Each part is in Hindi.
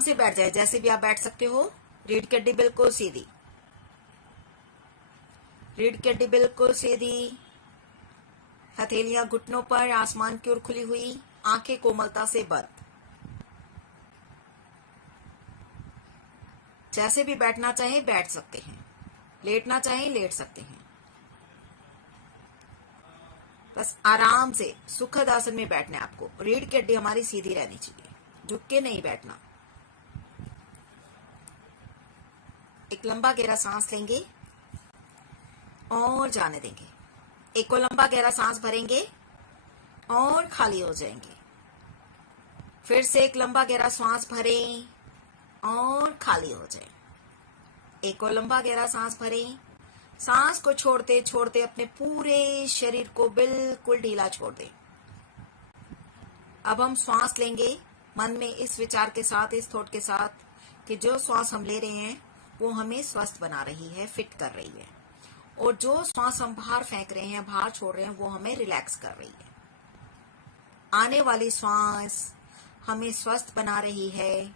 आराम से बैठ जाए, जैसे भी आप बैठ सकते हो। रीढ़ की हड्डी बिल्कुल सीधी, रीढ़ की हड्डी बिल्कुल सीधी, हथेलियां घुटनों पर, आसमान की ओर खुली हुई, आंखें कोमलता से बंद। जैसे भी बैठना चाहे बैठ सकते हैं, लेटना चाहे लेट सकते हैं। बस आराम से सुखद आसन में बैठना है आपको। रीढ़ की हड्डी हमारी सीधी रहनी चाहिए, झुक के नहीं बैठना। एक लंबा गहरा सांस लेंगे और जाने देंगे। एक और लंबा गहरा सांस भरेंगे और खाली हो जाएंगे। फिर से एक लंबा गहरा सांस भरें और खाली हो जाए। एक और लंबा गहरा सांस भरें। सांस को छोड़ते छोड़ते अपने पूरे शरीर को बिल्कुल ढीला छोड़ दें। अब हम श्वास लेंगे मन में इस विचार के साथ, इस थॉट के साथ कि जो श्वास हम ले रहे हैं वो हमें स्वस्थ बना रही है, फिट कर रही है, और जो श्वास हम बाहर फेंक रहे हैं, बाहर छोड़ रहे हैं, वो हमें रिलैक्स कर रही है। आने वाली श्वास हमें स्वस्थ बना रही है,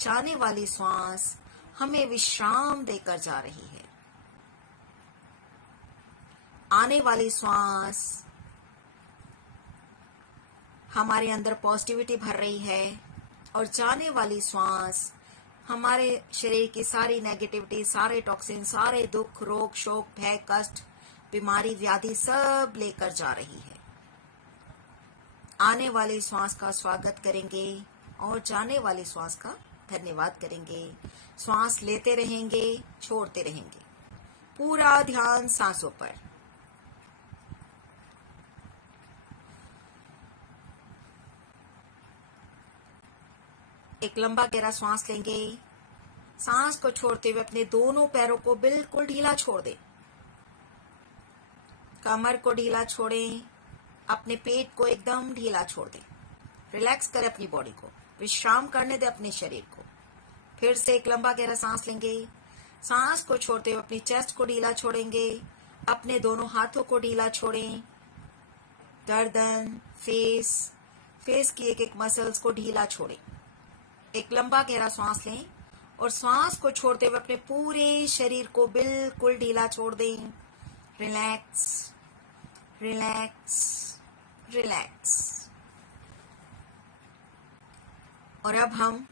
जाने वाली श्वास हमें विश्राम देकर जा रही है। आने वाली श्वास हमारे अंदर पॉजिटिविटी भर रही है, और जाने वाली श्वास हमारे शरीर की सारी नेगेटिविटी, सारे टॉक्सिन, सारे दुख, रोग, शोक, भय, कष्ट, बीमारी, व्याधि सब लेकर जा रही है। आने वाली श्वास का स्वागत करेंगे और जाने वाली श्वास का धन्यवाद करेंगे। श्वास लेते रहेंगे, छोड़ते रहेंगे। पूरा ध्यान सांसों पर। एक लंबा गहरा सांस लेंगे। सांस को छोड़ते हुए अपने दोनों पैरों को बिल्कुल ढीला छोड़ दें। कमर को ढीला छोड़ें, अपने पेट को एकदम ढीला छोड़ दें। रिलैक्स करें अपनी बॉडी को, विश्राम करने दें अपने शरीर को। फिर से एक लंबा गहरा सांस लेंगे। सांस को छोड़ते हुए अपनी चेस्ट को ढीला छोड़ेंगे, अपने दोनों हाथों को ढीला छोड़ें। गर्दन, फेस की एक एक मसल्स को ढीला छोड़ें। एक लंबा गहरा सांस लें और सांस को छोड़ते हुए अपने पूरे शरीर को बिल्कुल ढीला छोड़ दें। Relax, relax, relax. और अब हम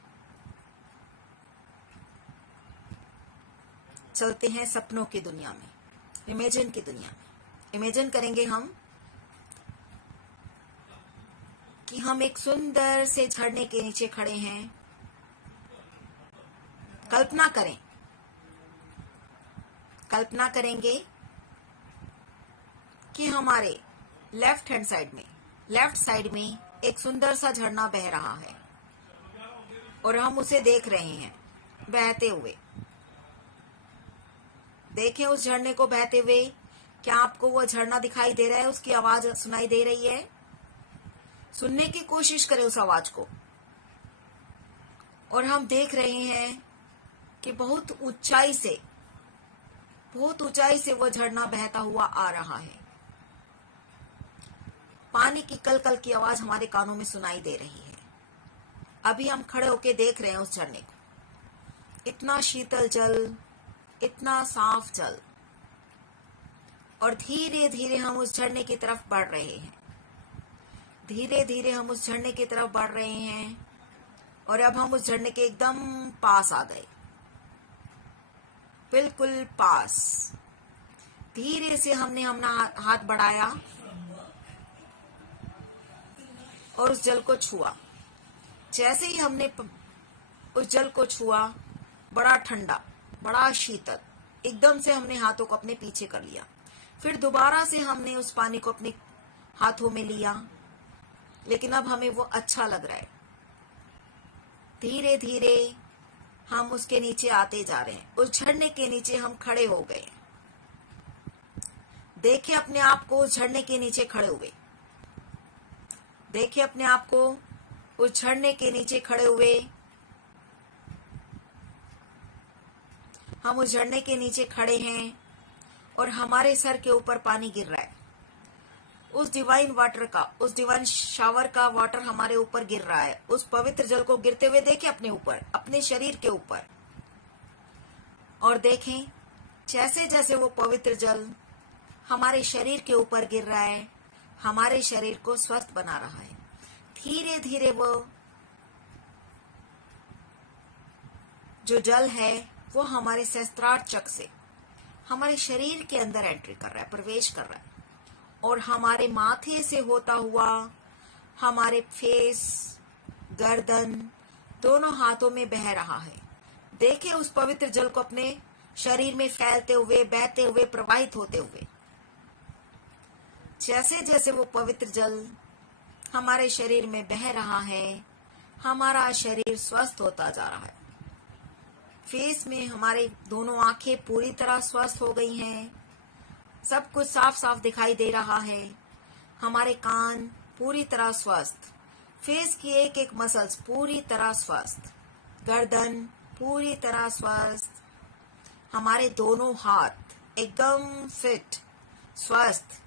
चलते हैं सपनों की दुनिया में, इमेजिन की दुनिया में। इमेजिन करेंगे हम कि हम एक सुंदर से झरने के नीचे खड़े हैं। कल्पना करें, कल्पना करेंगे कि हमारे लेफ्ट हैंड साइड में, लेफ्ट साइड में एक सुंदर सा झरना बह रहा है और हम उसे देख रहे हैं बहते हुए। देखें उस झरने को बहते हुए। क्या आपको वो झरना दिखाई दे रहा है? उसकी आवाज सुनाई दे रही है? सुनने की कोशिश करें उस आवाज को। और हम देख रहे हैं कि बहुत ऊंचाई से वो झरना बहता हुआ आ रहा है। पानी की कलकल की आवाज हमारे कानों में सुनाई दे रही है। अभी हम खड़े होके देख रहे हैं उस झरने को। इतना शीतल जल, इतना साफ जल, और धीरे धीरे हम उस झरने की तरफ बढ़ रहे हैं। धीरे धीरे हम उस झरने की तरफ बढ़ रहे हैं और अब हम उस झरने के एकदम पास आ गए, बिल्कुल पास। धीरे से हमने अपना हाथ बढ़ाया और उस जल को छुआ। जैसे ही हमने उस जल को छुआ, बड़ा ठंडा, बड़ा शीतल, एकदम से हमने हाथों को अपने पीछे कर लिया। फिर दोबारा से हमने उस पानी को अपने हाथों में लिया, लेकिन अब हमें वो अच्छा लग रहा है। धीरे धीरे हम उसके नीचे आते जा रहे हैं। उस झरने के नीचे हम खड़े हो गए। देखें अपने आप को उस झरने के नीचे खड़े हुए। देखें अपने आप को उस झरने के नीचे खड़े हुए। हम उस झरने के नीचे खड़े हैं और हमारे सर के ऊपर पानी गिर रहा है। उस डिवाइन वाटर का, उस डिवाइन शावर का वाटर हमारे ऊपर गिर रहा है। उस पवित्र जल को गिरते हुए देखें अपने ऊपर, अपने शरीर के ऊपर, और देखें जैसे जैसे वो पवित्र जल हमारे शरीर के ऊपर गिर रहा है, हमारे शरीर को स्वस्थ बना रहा है। धीरे धीरे वो जो जल है वो हमारे सहस्त्रार चक्र से हमारे शरीर के अंदर एंट्री कर रहा है, प्रवेश कर रहा है, और हमारे माथे से होता हुआ हमारे फेस, गर्दन, दोनों हाथों में बह रहा है। देखिए उस पवित्र जल को अपने शरीर में फैलते हुए, बहते हुए, प्रवाहित होते हुए। जैसे जैसे वो पवित्र जल हमारे शरीर में बह रहा है, हमारा शरीर स्वस्थ होता जा रहा है। फेस में हमारे दोनों आंखें पूरी तरह स्वस्थ हो गई हैं, सब कुछ साफ साफ दिखाई दे रहा है। हमारे कान पूरी तरह स्वस्थ, फेस की एक एक मसल्स पूरी तरह स्वस्थ, गर्दन पूरी तरह स्वस्थ, हमारे दोनों हाथ एकदम फिट, स्वस्थ।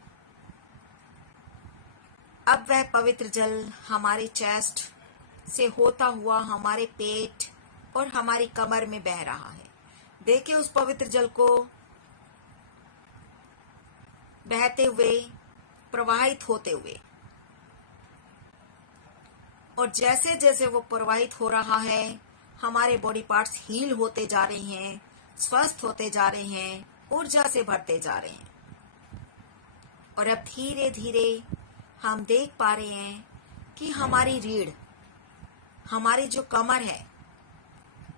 अब वह पवित्र जल हमारे चेस्ट से होता हुआ हमारे पेट और हमारी कमर में बह रहा है। देखिए उस पवित्र जल को बहते हुए, प्रवाहित होते हुए, और जैसे जैसे वो प्रवाहित हो रहा है हमारे बॉडी पार्ट्स हील होते जा रहे हैं, स्वस्थ होते जा रहे हैं, ऊर्जा से भरते जा रहे हैं। और अब धीरे धीरे हम देख पा रहे हैं कि हमारी रीढ़, हमारी जो कमर है,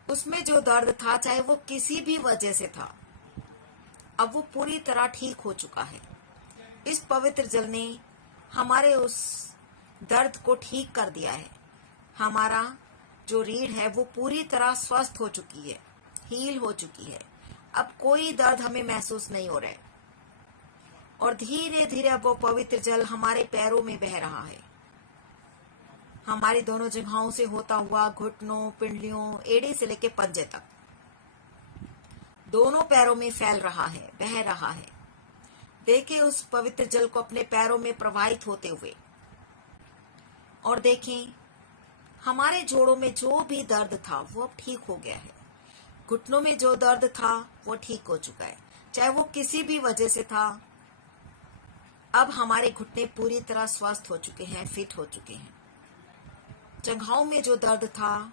उसमें जो दर्द था, चाहे वो किसी भी वजह से था, अब वो पूरी तरह ठीक हो चुका है। इस पवित्र जल ने हमारे उस दर्द को ठीक कर दिया है। हमारा जो रीढ़ है वो पूरी तरह स्वस्थ हो चुकी है, हील हो चुकी है। अब कोई दर्द हमें महसूस नहीं हो रहा है। और धीरे धीरे अब वो पवित्र जल हमारे पैरों में बह रहा है, हमारी दोनों जगहों से होता हुआ घुटनों, पिंडलियों, एड़ी से लेके पंजे तक दोनों पैरों में फैल रहा है, बह रहा है। देखें उस पवित्र जल को अपने पैरों में प्रवाहित होते हुए, और देखें हमारे जोड़ों में जो भी दर्द था वो अब ठीक हो गया है। घुटनों में जो दर्द था वो ठीक हो चुका है, चाहे वो किसी भी वजह से था। अब हमारे घुटने पूरी तरह स्वस्थ हो चुके हैं, फिट हो चुके हैं। जंघाओं में जो दर्द था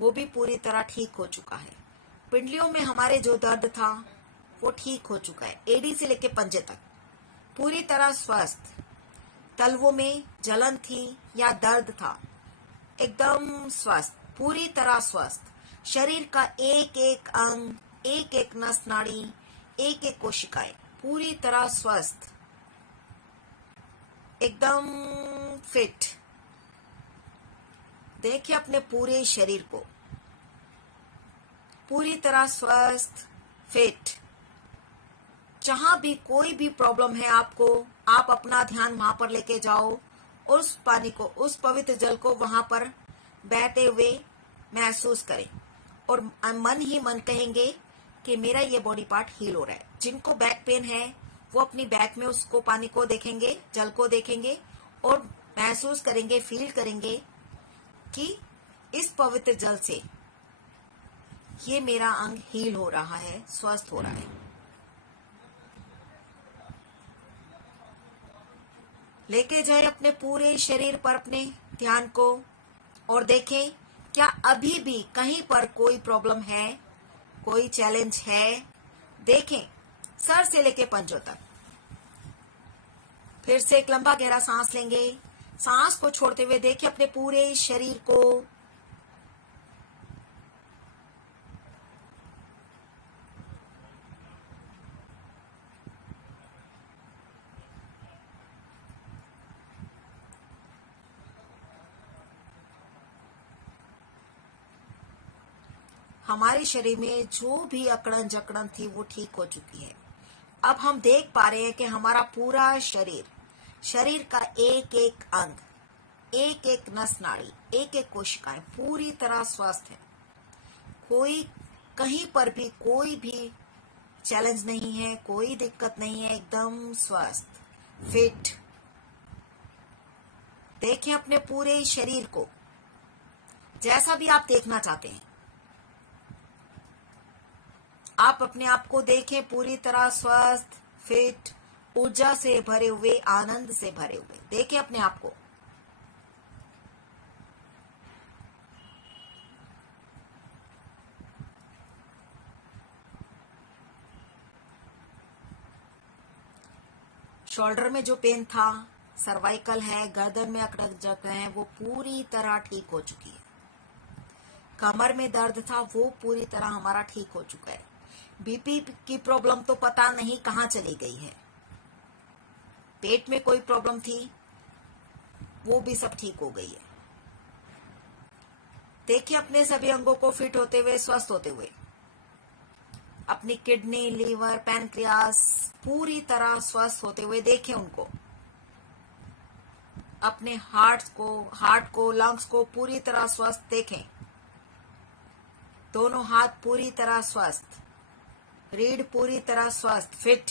वो भी पूरी तरह ठीक हो चुका है। पिंडलियों में हमारे जो दर्द था वो ठीक हो चुका है, एड़ी से लेके पंजे तक पूरी तरह स्वस्थ। तलवों में जलन थी या दर्द था, एकदम स्वस्थ, पूरी तरह स्वस्थ। शरीर का एक एक अंग, एक एक नस नाड़ी, एक एक कोशिकाएं पूरी तरह स्वस्थ, एकदम फिट। देखिए अपने पूरे शरीर को पूरी तरह स्वस्थ, फिट। जहां भी कोई भी प्रॉब्लम है आपको, आप अपना ध्यान वहां पर लेके जाओ, और उस पानी को, उस पवित्र जल को वहां पर बहते हुए महसूस करें, और मन ही मन कहेंगे कि मेरा ये बॉडी पार्ट हील हो रहा है। जिनको बैक पेन है वो अपनी बैक में उसको, पानी को देखेंगे, जल को देखेंगे, और महसूस करेंगे, फील करेंगे कि इस पवित्र जल से ये मेरा अंग हील हो रहा है, स्वस्थ हो रहा है। लेके जाए अपने पूरे शरीर पर अपने ध्यान को, और देखें क्या अभी भी कहीं पर कोई प्रॉब्लम है, कोई चैलेंज है। देखें सर से लेके पंजों तक। फिर से एक लंबा गहरा सांस लेंगे। सांस को छोड़ते हुए देखिए अपने पूरे शरीर को। हमारे शरीर में जो भी अकड़न जकड़न थी वो ठीक हो चुकी है। अब हम देख पा रहे हैं कि हमारा पूरा शरीर, शरीर का एक एक अंग, एक एक नस नाड़ी, एक एक कोशिकाएं पूरी तरह स्वस्थ है। कोई कहीं पर भी कोई भी चैलेंज नहीं है, कोई दिक्कत नहीं है, एकदम स्वस्थ, फिट, देखें अपने पूरे शरीर को, जैसा भी आप देखना चाहते हैं। आप अपने आप को देखें पूरी तरह स्वस्थ, फिट, ऊर्जा से भरे हुए, आनंद से भरे हुए। देखें अपने आप को। शोल्डर में जो पेन था, सर्वाइकल है, गर्दन में अकड़क जगह है, वो पूरी तरह ठीक हो चुकी है। कमर में दर्द था, वो पूरी तरह हमारा ठीक हो चुका है। बीपी की प्रॉब्लम तो पता नहीं कहाँ चली गई है। पेट में कोई प्रॉब्लम थी, वो भी सब ठीक हो गई है। देखिए अपने सभी अंगों को फिट होते हुए, स्वस्थ होते हुए। अपनी किडनी, लीवर, पैनक्रियास पूरी तरह स्वस्थ होते हुए देखें उनको। अपने हार्ट को, लंग्स को पूरी तरह स्वस्थ देखें। दोनों हाथ पूरी तरह स्वस्थ, रीढ़ पूरी तरह स्वस्थ, फिट।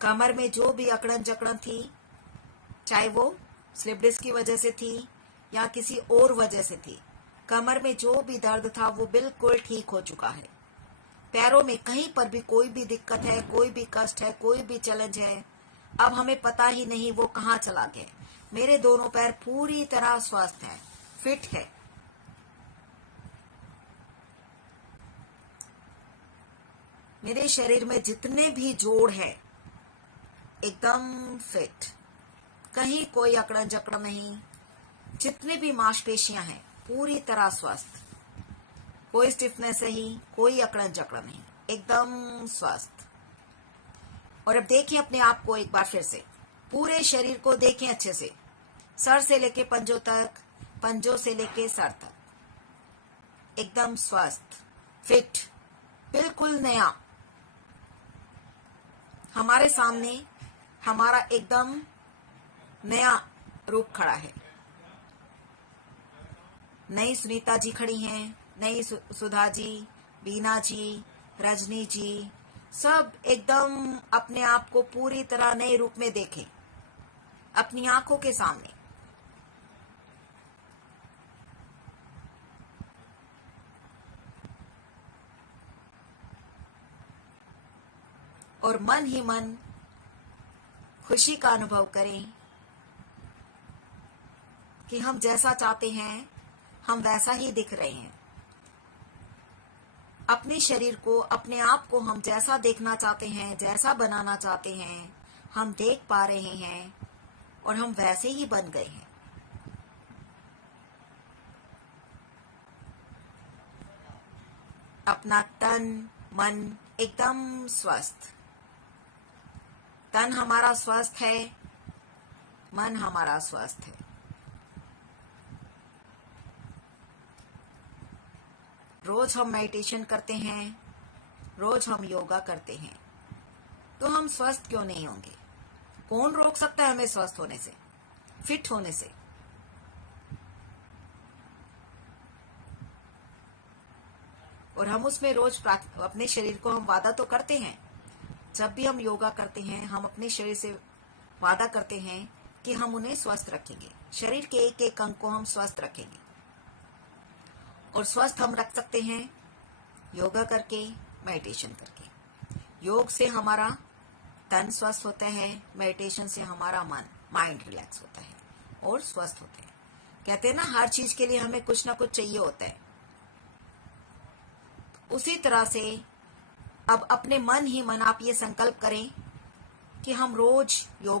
कमर में जो भी अकड़न जकड़न थी, चाहे वो स्लिप डिस्क की वजह से थी या किसी और वजह से थी, कमर में जो भी दर्द था वो बिल्कुल ठीक हो चुका है। पैरों में कहीं पर भी कोई भी दिक्कत है, कोई भी कष्ट है, कोई भी चैलेंज है, अब हमें पता ही नहीं वो कहाँ चला गया। मेरे दोनों पैर पूरी तरह स्वस्थ हैं, फिट है। मेरे शरीर में जितने भी जोड़ है एकदम फिट, कहीं कोई अकड़न जकड़न नहीं। जितने भी मांसपेशियां हैं पूरी तरह स्वस्थ, कोई स्टिफनेस नहीं, कोई अकड़न जकड़न नहीं, एकदम स्वस्थ। और अब देखिए अपने आप को एक बार फिर से, पूरे शरीर को देखें अच्छे से, सर से लेके पंजों तक, पंजों से लेके सर तक, एकदम स्वस्थ, फिट, बिल्कुल नया। हमारे सामने हमारा एकदम नया रूप खड़ा है। नई सुनीता जी खड़ी हैं, नई सुधा जी, बीना जी, रजनी जी, सब एकदम अपने आप को पूरी तरह नए रूप में देखें अपनी आंखों के सामने। और मन ही मन खुशी का अनुभव करें कि हम जैसा चाहते हैं हम वैसा ही दिख रहे हैं। अपने शरीर को, अपने आप को हम जैसा देखना चाहते हैं, जैसा बनाना चाहते हैं, हम देख पा रहे हैं और हम वैसे ही बन गए हैं। अपना तन, मन एकदम स्वस्थ। तन हमारा स्वस्थ है, मन हमारा स्वस्थ है। रोज हम मेडिटेशन करते हैं, रोज हम योगा करते हैं, तो हम स्वस्थ क्यों नहीं होंगे? कौन रोक सकता है हमें स्वस्थ होने से, फिट होने से? और हम उसमें रोज अपने शरीर को हम वादा तो करते हैं। जब भी हम योगा करते हैं, हम अपने शरीर से वादा करते हैं कि हम उन्हें स्वस्थ रखेंगे। शरीर के एक एक अंग को हम स्वस्थ रखेंगे। और स्वस्थ हम रख सकते हैं योगा करके, मेडिटेशन करके। योग से हमारा तन स्वस्थ होता है, मेडिटेशन से हमारा माइंड रिलैक्स होता है और स्वस्थ होता है। कहते हैं ना, हर चीज के लिए हमें कुछ ना कुछ चाहिए होता है। उसी तरह से अब अपने मन ही मन आप ये संकल्प करें कि हम रोज योग